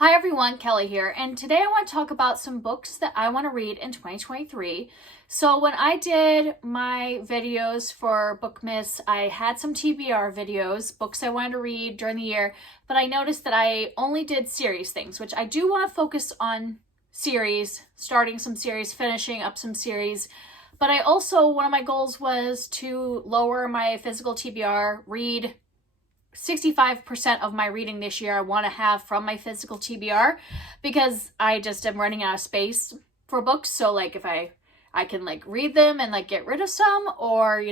Hi everyone, Kelly here, and today I want to talk about some books that I want to read in 2023. So when I did my videos for Bookmas, I had some TBR videos, books I wanted to read during the year, but I noticed that I only did series things, which I do want to focus on series, starting some series, finishing up some series. But I also, one of my goals was to lower my physical TBR, read 65% of my reading this year I want to have from my physical TBR because I just am running out of space for books. So like if I can like read them and like get rid of some, or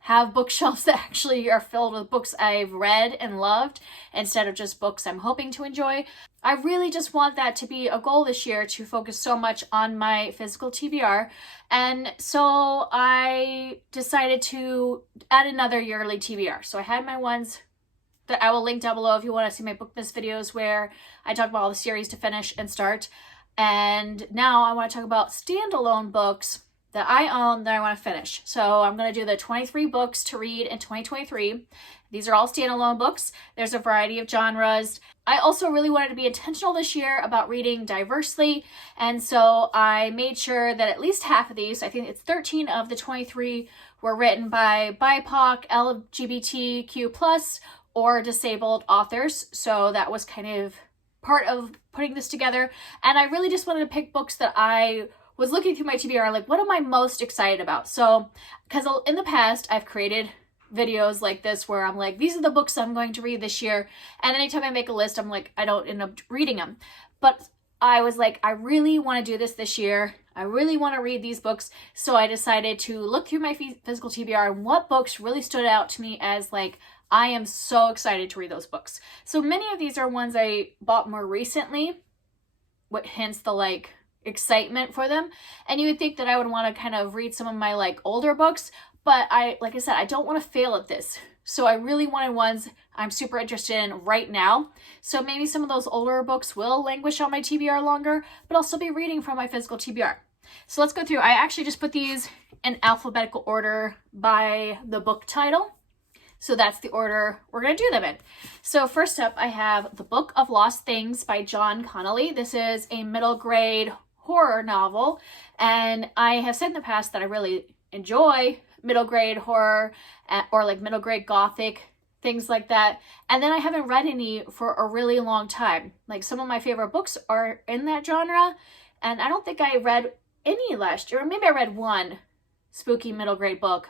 have bookshelves that actually are filled with books I've read and loved instead of just books I'm hoping to enjoy. I really just want that to be a goal this year, to focus so much on my physical TBR. And so I decided to add another yearly TBR. So I had my ones that I will link down below if you want to see my Bookmas videos where I talk about all the series to finish and start. And now I want to talk about standalone books that I own that I want to finish. So I'm going to do the 23 books to read in 2023. These are all standalone books. There's a variety of genres. I also really wanted to be intentional this year about reading diversely. And so I made sure that at least half of these, I think it's 13 of the 23, were written by BIPOC, LGBTQ+, or disabled authors. So that was kind of part of putting this together. And I really just wanted to pick books that I was looking through my TBR, like what am I most excited about? So, because in the past I've created videos like this where I'm like, these are the books I'm going to read this year. And anytime I make a list, I'm like, I don't end up reading them. But I was like, I really want to do this year. I really want to read these books. So I decided to look through my physical TBR and what books really stood out to me as like, I am so excited to read those books. So many of these are ones I bought more recently, hence the like excitement for them. And you would think that I would want to kind of read some of my like older books, but like I said, I don't want to fail at this. So I really wanted ones I'm super interested in right now. So maybe some of those older books will languish on my TBR longer, but I'll still be reading from my physical TBR. So let's go through. I actually just put these in alphabetical order by the book title. So that's the order we're going to do them in. So first up, I have The Book of Lost Things by John Connolly. This is a middle grade horror novel. And I have said in the past that I really enjoy middle grade horror or like middle grade gothic, things like that. And then I haven't read any for a really long time. Like some of my favorite books are in that genre. And I don't think I read any last year. Or maybe I read one spooky middle grade book.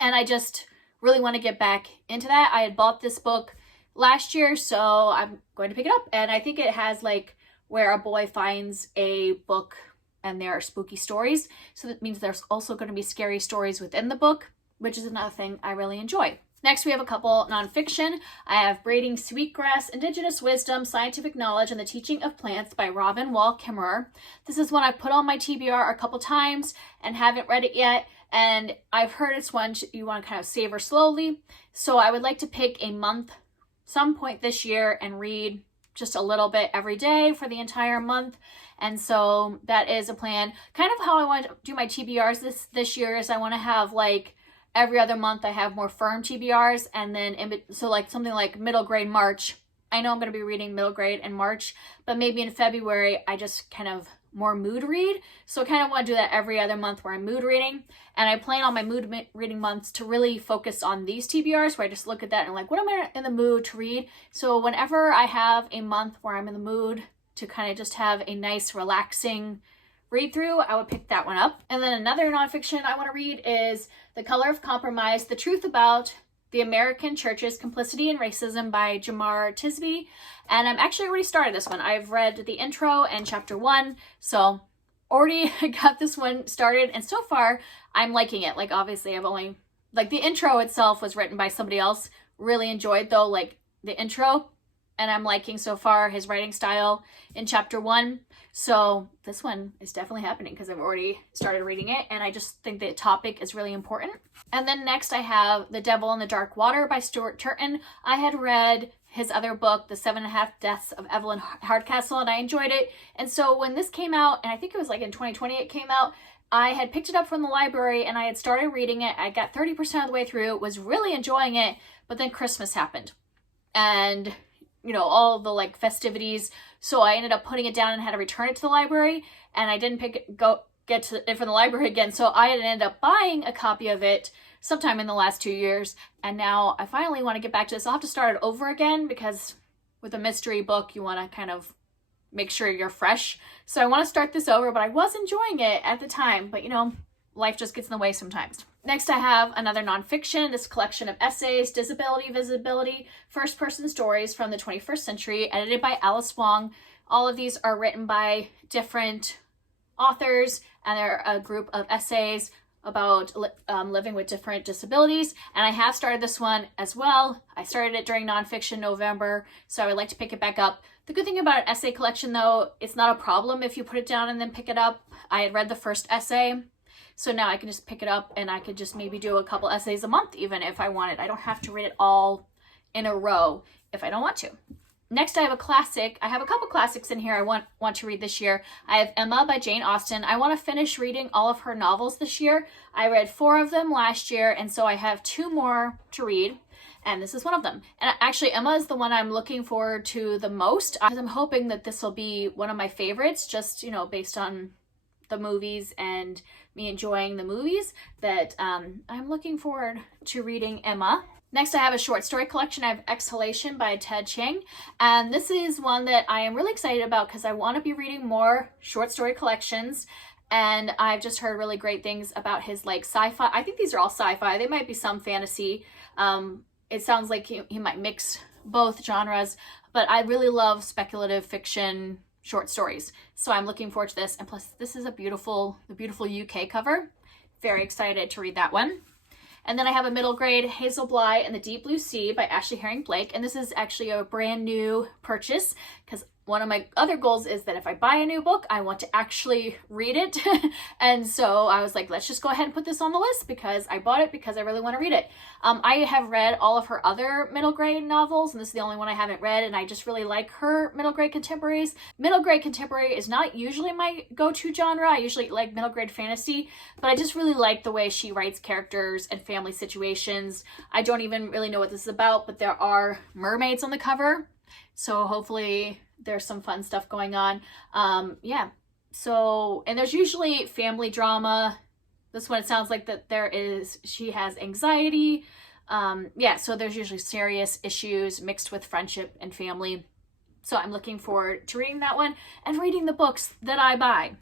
And I just really want to get back into that. I had bought this book last year, so I'm going to pick it up. And I think it has like where a boy finds a book and there are spooky stories. So that means there's also going to be scary stories within the book, which is another thing I really enjoy. Next, we have a couple nonfiction. I have Braiding Sweetgrass, Indigenous Wisdom, Scientific Knowledge, and the Teaching of Plants by Robin Wall Kimmerer. This is one I put on my TBR a couple times and haven't read it yet. And I've heard it's one you want to kind of savor slowly. So I would like to pick a month, some point this year, and read just a little bit every day for the entire month. And so that is a plan. Kind of how I want to do my TBRs this year is I want to have like every other month I have more firm TBRs. And then, so like something like middle grade March. I know I'm going to be reading middle grade in March, but maybe in February I just kind of more mood read. So I kind of want to do that every other month where I'm mood reading. And I plan on my mood reading months to really focus on these TBRs where I just look at that and like, what am I in the mood to read? So whenever I have a month where I'm in the mood to kind of just have a nice relaxing read through, I would pick that one up. And then another nonfiction I want to read is The Color of Compromise, The Truth About the American Church's Complicity in Racism by Jemar Tisby. And I'm actually already started this one. I've read the intro and chapter 1, so already got this one started. And so far, I'm liking it. Like, obviously, I've only, like, the intro itself was written by somebody else. Really enjoyed, though, like, the intro. And I'm liking so far his writing style in chapter 1. So this one is definitely happening because I've already started reading it. And I just think the topic is really important. And then next I have The Devil in the Dark Water by Stuart Turton. I had read his other book, The 7.5 Deaths of Evelyn Hardcastle, and I enjoyed it. And so when this came out, and I think it was like in 2020 it came out, I had picked it up from the library and I had started reading it. I got 30% of the way through, was really enjoying it, but then Christmas happened. And you know, all the like festivities. So I ended up putting it down and had to return it to the library, and I didn't get to it from the library again. So I ended up buying a copy of it sometime in the last 2 years, and now I finally want to get back to this. I'll have to start it over again because with a mystery book, you want to kind of make sure you're fresh. So I want to start this over, but I was enjoying it at the time, but you know, life just gets in the way sometimes. Next, I have another nonfiction, this collection of essays, Disability, Visibility, First-Person Stories from the 21st Century, edited by Alice Wong. All of these are written by different authors, and they're a group of essays about living with different disabilities. And I have started this one as well. I started it during Nonfiction November, so I would like to pick it back up. The good thing about an essay collection, though, it's not a problem if you put it down and then pick it up. I had read the first essay, so now I can just pick it up and I could just maybe do a couple essays a month even if I wanted. I don't have to read it all in a row if I don't want to. Next, I have a classic. I have a couple classics in here I want to read this year. I have Emma by Jane Austen. I want to finish reading all of her novels this year. I read 4 of them last year, and so I have 2 more to read, and this is one of them. And actually, Emma is the one I'm looking forward to the most, because I'm hoping that this will be one of my favorites, just, you know, based on the movies and me enjoying the movies, that I'm looking forward to reading Emma. Next, I have a short story collection. I have Exhalation by Ted Chiang, and this is one that I am really excited about because I want to be reading more short story collections, and I've just heard really great things about his like sci-fi. I think these are all sci-fi. They might be some fantasy. It sounds like he might mix both genres, but I really love speculative fiction short stories, so I'm looking forward to this. And plus, this is the beautiful UK cover. Very excited to read that one. And then I have a middle grade, Hazel Bly and the Deep Blue Sea by Ashley Herring Blake. And this is actually a brand new purchase because one of my other goals is that if I buy a new book, I want to actually read it. And so I was like, let's just go ahead and put this on the list because I bought it because I really want to read it. I have read all of her other middle grade novels, and this is the only one I haven't read, and I just really like her middle grade contemporaries. Middle grade contemporary is not usually my go-to genre. I usually like middle grade fantasy, but I just really like the way she writes characters and family situations. I don't even really know what this is about, but there are mermaids on the cover, so hopefully there's some fun stuff going on. Yeah. So, and there's usually family drama. This one, it sounds like that she has anxiety. Yeah, so there's usually serious issues mixed with friendship and family. So I'm looking forward to reading that one and reading the books that I buy.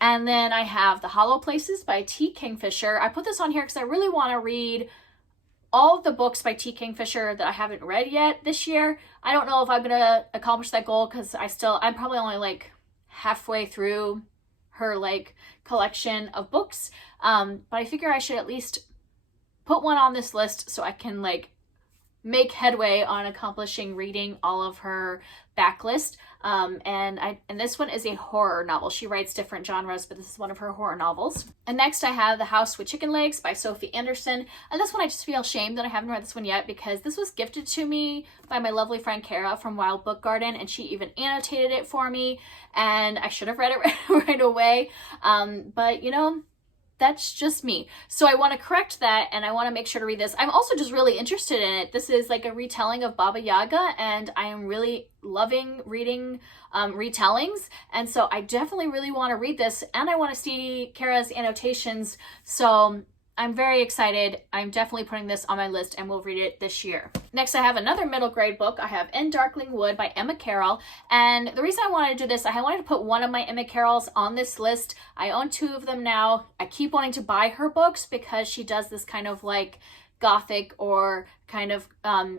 And then I have The Hollow Places by T. Kingfisher. I put this on here because I really want to read all of the books by T. Kingfisher that I haven't read yet this year. I don't know if I'm going to accomplish that goal because I'm probably only like halfway through her like collection of books. But I figure I should at least put one on this list so I can like make headway on accomplishing reading all of her backlist. And this one is a horror novel. She writes different genres, but this is one of her horror novels. And next I have The House with Chicken Legs by Sophie Anderson. And this one I just feel ashamed that I haven't read this one yet because this was gifted to me by my lovely friend Kara from Wild Book Garden, and she even annotated it for me, and I should have read it right away. But you know, that's just me. So I want to correct that, and I want to make sure to read this. I'm also just really interested in it. This is like a retelling of Baba Yaga, and I am really loving reading retellings. And so I definitely really want to read this, and I want to see Kara's annotations. So I'm very excited. I'm definitely putting this on my list, and we'll read it this year. Next, I have another middle grade book. I have In Darkling Wood by Emma Carroll. And the reason I wanted to do this, I wanted to put one of my Emma Carrolls on this list. I own 2 of them now. I keep wanting to buy her books because she does this kind of like gothic or kind of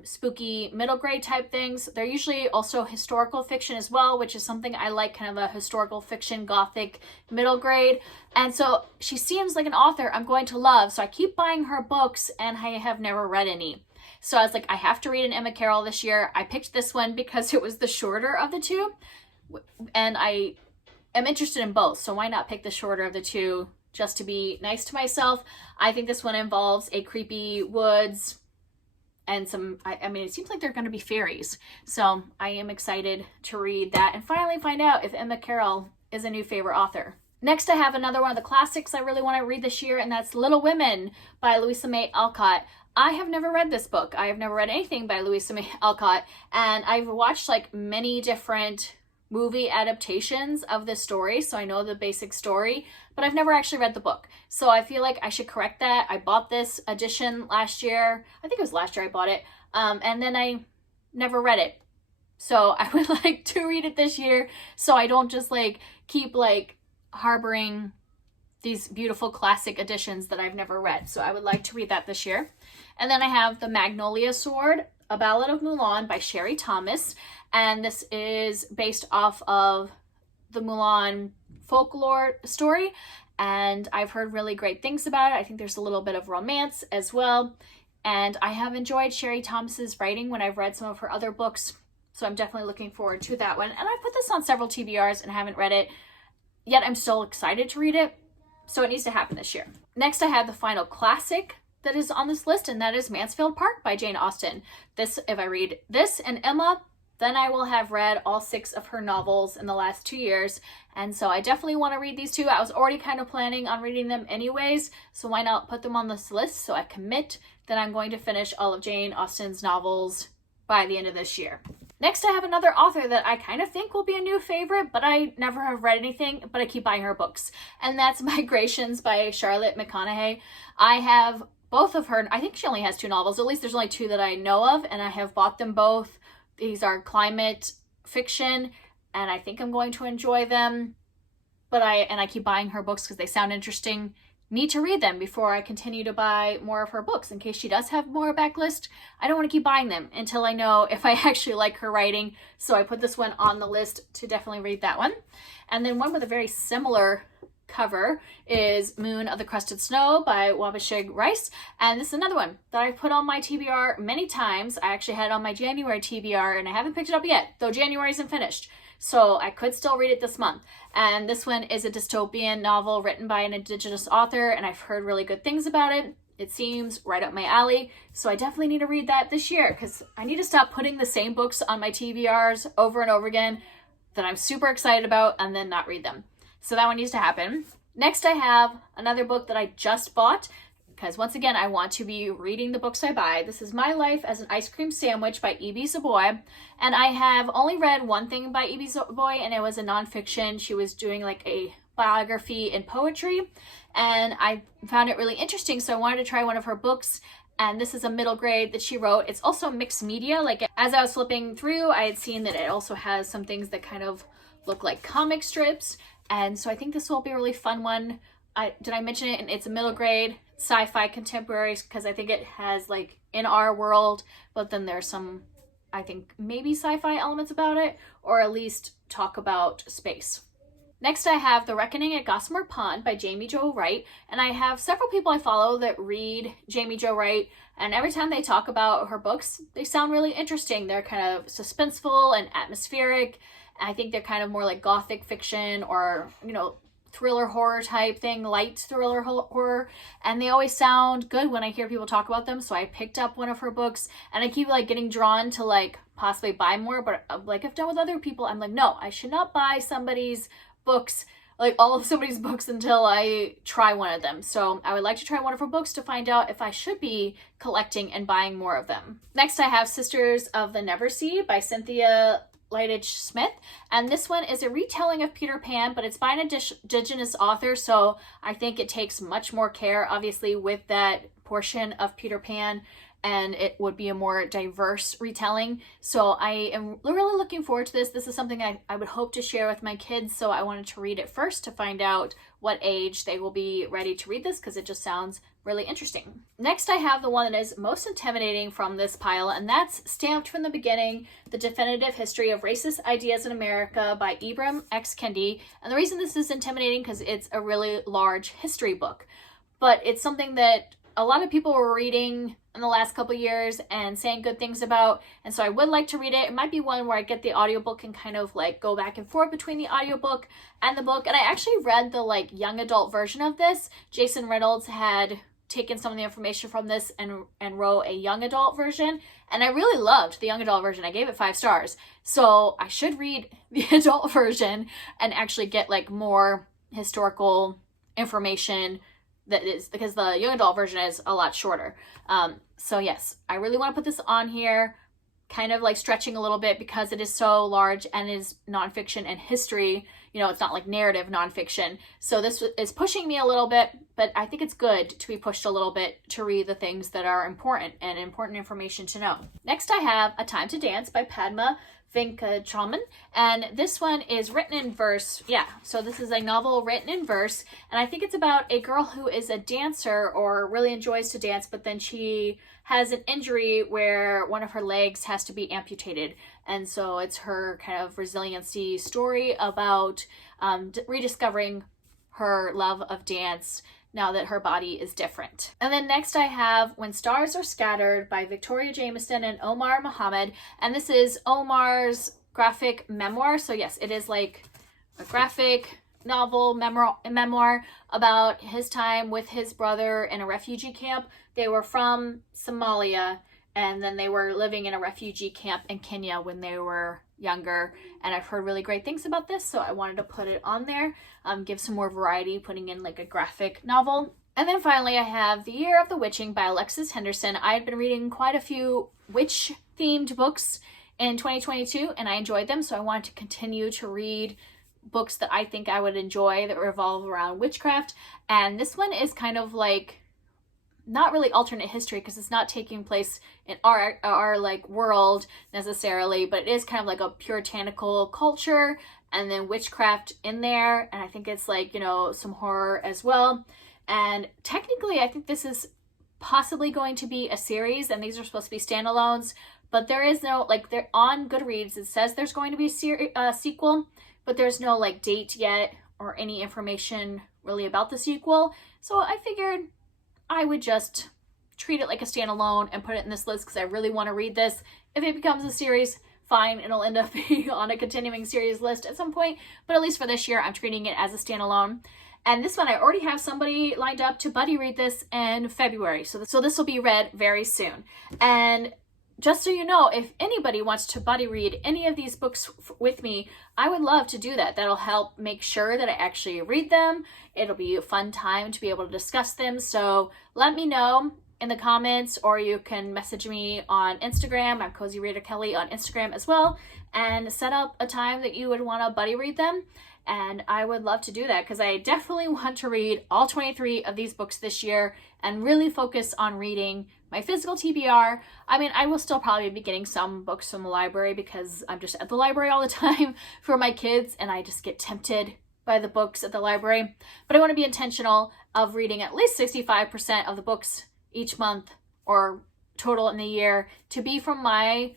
spooky middle grade type things. They're usually also historical fiction as well, which is something I like, kind of a historical fiction gothic middle grade. And so she seems like an author I'm going to love. So I keep buying her books, and I have never read any. So I was like, I have to read an Emma Carroll this year. I picked this one because it was the shorter of the 2, and I am interested in both. So why not pick the shorter of the 2? Just to be nice to myself. I think this one involves a creepy woods and some, I mean, it seems like they're going to be fairies. So I am excited to read that and finally find out if Emma Carroll is a new favorite author. Next, I have another one of the classics I really want to read this year, and that's Little Women by Louisa May Alcott. I have never read this book. I have never read anything by Louisa May Alcott, and I've watched like many different movie adaptations of this story, so I know the basic story, but I've never actually read the book. So I feel like I should correct that. I bought this edition last year. I think it was last year I bought it, and then I never read it. So I would like to read it this year, so I don't just like keep like harboring these beautiful classic editions that I've never read. So I would like to read that this year. And then I have The Magnolia Sword, A Ballad of Mulan by Sherry Thomas. And this is based off of the Mulan folklore story. And I've heard really great things about it. I think there's a little bit of romance as well. And I have enjoyed Sherry Thomas's writing when I've read some of her other books. So I'm definitely looking forward to that one. And I put this on several TBRs and haven't read it, yet I'm still excited to read it. So it needs to happen this year. Next, I have the final classic that is on this list, and that is Mansfield Park by Jane Austen. This, if I read this and Emma, then I will have read all 6 of her novels in the last 2 years. And so I definitely want to read these 2. I was already kind of planning on reading them anyways, so why not put them on this list? So I commit that I'm going to finish all of Jane Austen's novels by the end of this year. Next, I have another author that I kind of think will be a new favorite, but I never have read anything, but I keep buying her books. And that's Migrations by Charlotte McConaughey. I have both of her. I think she only has 2 novels. At least there's only 2 that I know of, and I have bought them both. These are climate fiction, and I think I'm going to enjoy them. But I keep buying her books because they sound interesting. Need to read them before I continue to buy more of her books in case she does have more backlist. I don't want to keep buying them until I know if I actually like her writing. So I put this one on the list to definitely read that one. And then one with a very similar cover is Moon of the Crusted Snow by Wabashig Rice. And this is another one that I've put on my TBR many times. I actually had it on my January TBR and I haven't picked it up yet, though January isn't finished. So I could still read it this month. And this one is a dystopian novel written by an Indigenous author, and I've heard really good things about it. It seems right up my alley. So I definitely need to read that this year because I need to stop putting the same books on my TBRs over and over again that I'm super excited about and then not read them. So that one needs to happen. Next, I have another book that I just bought because once again, I want to be reading the books I buy. This is My Life as an Ice Cream Sandwich by E.B. Savoy. And I have only read one thing by E.B. Savoy, and it was a nonfiction. She was doing like a biography in poetry, and I found it really interesting, so I wanted to try one of her books. And this is a middle grade that she wrote. It's also mixed media. Like as I was flipping through, I had seen that it also has some things that kind of look like comic strips. And so I think this will be a really fun one. Did I mention it? And it's a middle grade sci-fi contemporary because I think it has like in our world, but then there's some, I think maybe sci-fi elements about it, or at least talk about space. Next, I have The Reckoning at Gossamer Pond by Jamie Jo Wright, and I have several people I follow that read Jamie Jo Wright, and every time they talk about her books, they sound really interesting. They're kind of suspenseful and atmospheric. I think they're kind of more like gothic fiction or, you know, thriller horror type thing, light thriller horror, and they always sound good when I hear people talk about them. So I picked up one of her books, and I keep like getting drawn to like possibly buy more, but like I've done with other people, I'm like, no, I should not buy somebody's books, like all of somebody's books, until I try one of them. So I would like to try one of her books to find out if I should be collecting and buying more of them. Next, I have Sisters of the Neversea by Cynthia Lightedge Smith, and this one is a retelling of Peter Pan, but it's by an indigenous author, so I think it takes much more care, obviously, with that portion of Peter Pan, and it would be a more diverse retelling. So I am really looking forward to this. This is something I would hope to share with my kids, so I wanted to read it first to find out what age they will be ready to read this, because it just sounds really interesting. Next, I have the one that is most intimidating from this pile, and that's Stamped from the Beginning, The Definitive History of Racist Ideas in America by Ibram X. Kendi. And the reason this is intimidating because it's a really large history book, but it's something that a lot of people were reading in the last couple years and saying good things about, and so I would like to read it. It might be one where I get the audiobook and kind of like go back and forth between the audiobook and the book. And I actually read the like young adult version of this. Jason Reynolds had taken some of the information from this and wrote a young adult version, and I really loved the young adult version. I gave it 5 stars. So I should read the adult version and actually get like more historical information that is, because the young adult version is a lot shorter. So yes, I really want to put this on here, kind of like stretching a little bit because it is so large and is nonfiction and history. You know, it's not like narrative nonfiction. So this is pushing me a little bit, but I think it's good to be pushed a little bit to read the things that are important and important information to know. Next, I have A Time to Dance by Padma Venkatraman, and this one is written in verse. Yeah, so this is a novel written in verse, and I think it's about a girl who is a dancer or really enjoys to dance, but then she has an injury where one of her legs has to be amputated, and so it's her kind of resiliency story about rediscovering her love of dance now that her body is different. And then next I have When Stars Are Scattered by Victoria Jamieson and Omar Mohammed. And this is Omar's graphic memoir. So yes, it is like a graphic novel memoir about his time with his brother in a refugee camp. They were from Somalia, and then they were living in a refugee camp in Kenya when they were younger, and I've heard really great things about this, so I wanted to put it on there, give some more variety, putting in like a graphic novel. And then finally I have The Year of the Witching by Alexis Henderson. I had been reading quite a few witch themed books in 2022 and I enjoyed them, so I wanted to continue to read books that I think I would enjoy that revolve around witchcraft. And this one is kind of like not really alternate history because it's not taking place in our like world necessarily, but it is kind of like a puritanical culture and then witchcraft in there, and I think it's like, you know, some horror as well. And technically I think this is possibly going to be a series, and these are supposed to be standalones, but there is no, like, they're on Goodreads, it says there's going to be a sequel, but there's no like date yet or any information really about the sequel. So I figured I would just treat it like a standalone and put it in this list because I really want to read this. If it becomes a series, fine, it'll end up being on a continuing series list at some point, but at least for this year, I'm treating it as a standalone. And this one, I already have somebody lined up to buddy read this in February, so this will be read very soon. And just so you know, if anybody wants to buddy read any of these books with me, I would love to do that. That'll help make sure that I actually read them. It'll be a fun time to be able to discuss them. So let me know in the comments, or you can message me on Instagram. I'm Cozy Reader Kelly on Instagram as well, and set up a time that you would want to buddy read them. And I would love to do that because I definitely want to read all 23 of these books this year and really focus on reading my physical TBR. I mean, I will still probably be getting some books from the library because I'm just at the library all the time for my kids and I just get tempted by the books at the library. But I want to be intentional of reading at least 65% of the books each month or total in the year to be from my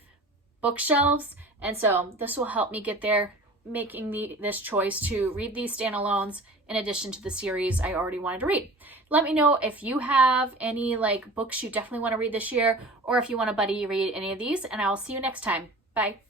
bookshelves. And so this will help me get there, making this choice to read these standalones in addition to the series I already wanted to read. Let me know if you have any like books you definitely want to read this year, or if you want to buddy read any of these, and I'll see you next time. Bye.